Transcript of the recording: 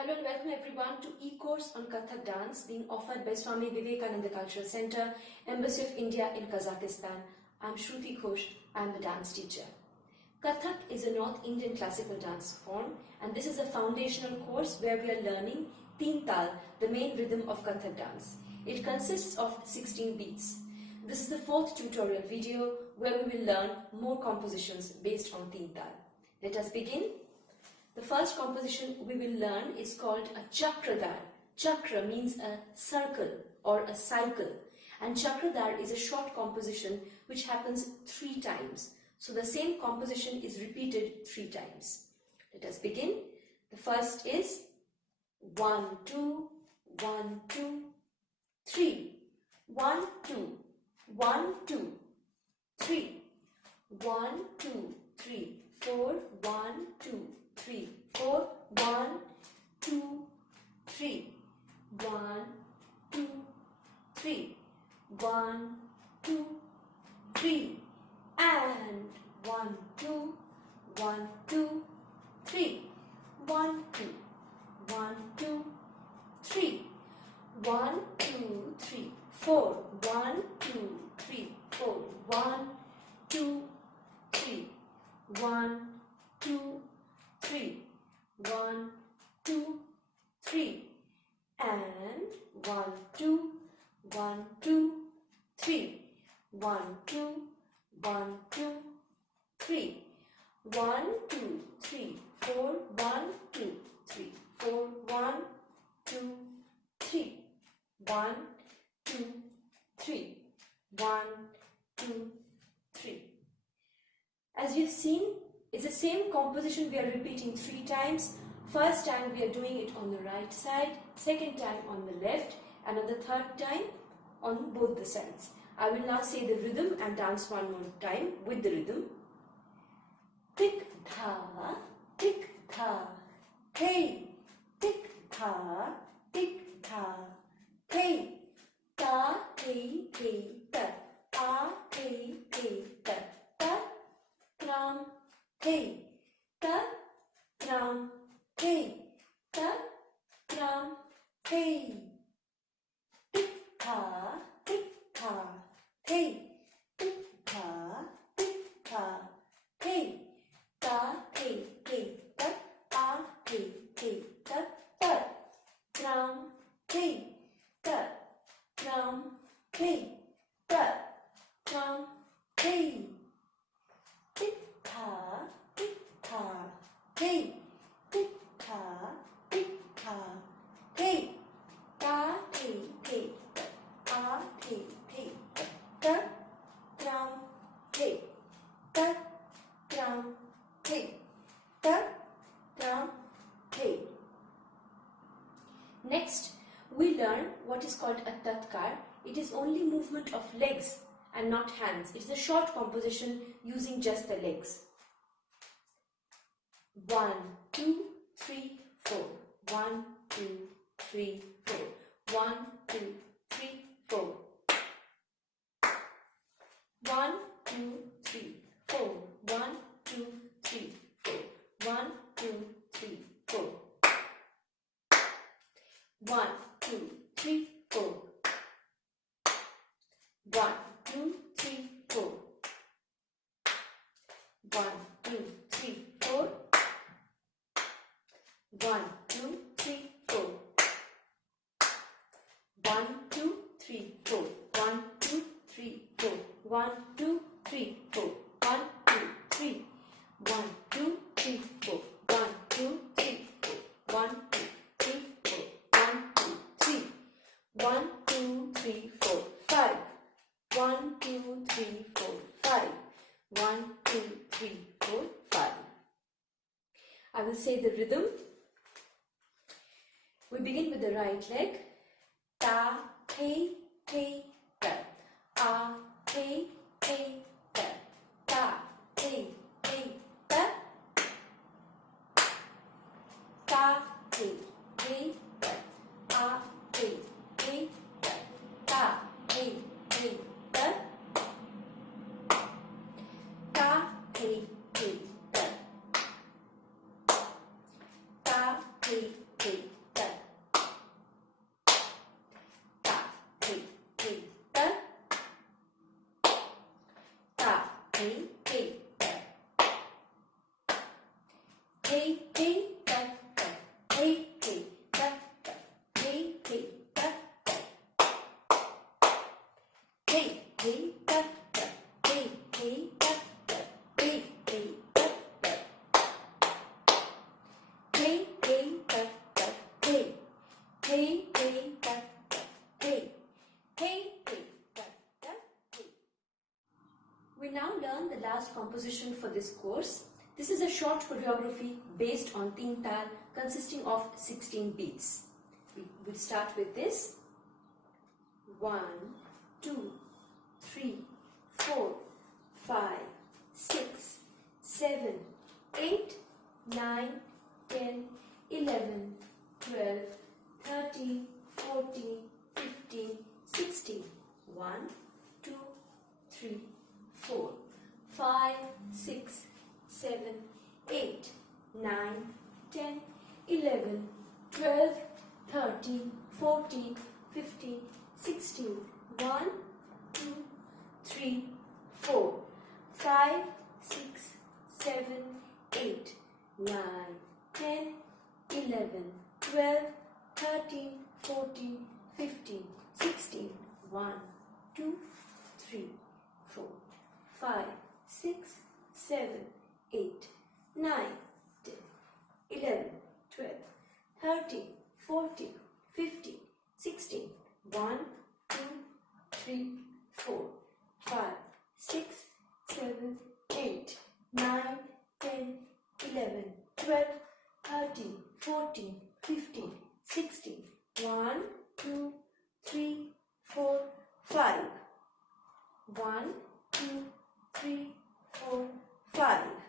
Hello and welcome everyone to E-Course on Kathak dance being offered by SWAMI VIVEKANANDA Cultural Center, Embassy of India in Kazakhstan. I'm Shruti Ghosh, I'm the dance teacher. Kathak is a North Indian classical dance form and this is a foundational course where we are learning Teen Tal, the main rhythm of Kathak dance. It consists of 16 beats. This is the fourth tutorial video where we will learn more compositions based on Teen Tal. Let us begin. The first composition we will learn is called a chakradar. Chakra means a circle or a cycle, and chakradar is a short composition which happens 3 times. So the same composition is repeated 3 times. Let us begin. The first is 1, 2, 1, 2, 3. 1, 2, 1, 2, 3. 1, 2, 3, 4, 1, 2, 3, 4, 1, 2, 3, 1, 2, 3, 1, 2, 3, and 1, 2, 1, 2, 3, 1, 2, 1, 2, 3, 1, 2, 3, 4, 1, 2, 3, 4, 1, 2, 3, 1, 2, 3, 1, 2, 3, and 1, 2, 1, 2, 3, 1, 2, 1, 2, 3, 1, 2, 3, 4, 1, 2, 3, 4, 1, 2, 3, 1, 2, 3, 1, 2, 3. As you've seen, it's the same composition we are repeating 3 times. First time we are doing it on the right side, second time on the left, and on the third time on both the sides. I will now say the rhythm and dance one more time with the rhythm. Tik tha, hey, tik tha, hey, ta, hey, ta, a, hey, ta, tram, hey, ta, tram, hey, ta, tram, hey, tik tha, hey, tik tha, hey, ta, hey, ta, a, hey, ta, tram, hey, ta, tram, hey, ta, tram, hey, tik tha, hey, tik tha, hey, ta, hey, ta, a, hey, ta, tram, hey, ta, tram, hey, ta, tram, hey. Next, we learn what is called a tatkar. It is only movement of legs and not hands. It's a short composition using just the legs. 1, 2, 3, 4. 1, 2, 3, 4. 1, 2, 3, 4. 1, 2, 3, 4. 1, 2, 3, 4. 1, 2, 3, 4. 1, 2, 3, 4. 1, 2, 3, 4. 1, 2, 3, 4. 1, 2, 3, 4. 1, 2, 3, 4. 1, 2, 3, 4. 1, 2, 3, 4. 1, 2, 3. 1, 2, 3, 4. 1, 2, 3, 4. 1, 2, 3, 4. 1, 2, 3. 1, 2, 3, 4, 5. 1, 2, 3, 4, 5. 1, 2, 3, 4, 5. I will say the rhythm. We begin with the right leg. Ta, hey, ta. A, hey, ta. Ta, hey, ta. Ta, hey, ta. A, hey, ta. Ta, hey, ta. Ta, hey, ta. Ta, hey, hey, hey, tap. Hey, hey, tap, tap. Hey, hey, tap, tap. Hey, hey, tap, tap. Hey, hey, tap, tap. Hey, hey, tap, tap. Hey, hey, tap, tap. Hey, hey, tap, tap. Hey, hey, hey, tap, tap. Hey, hey, hey, tap, tap. Hey. We now learn the last composition for this course. This is a short choreography based on Teen Tal consisting of 16 beats. We will start with this. 1, 2, 3, 4, 5, 6, 7, 8, 9, 10, 11, 12, 13, 14, 15, 16. 1, 2, 3, 4, 5, 6, 7, 8, 9, 10, 11, 12, 13, 14, 15, 16. 1, 2, 3, 4, 5, 6, 7, 8, 9, 10, 11, 12, 13, 14, 15, 16. 1, 2, 3, 4, 5, 6, 7, 8, 9, 10, 11, 12, 13, 14, 15, 16. 1, 2, 3, 4, 5, 6, 7, 8, 9, 10, 11, 12, 13, 14, 15, 16. 1, 2, 3, 4, 5. 1, 2, 3, 4, 5.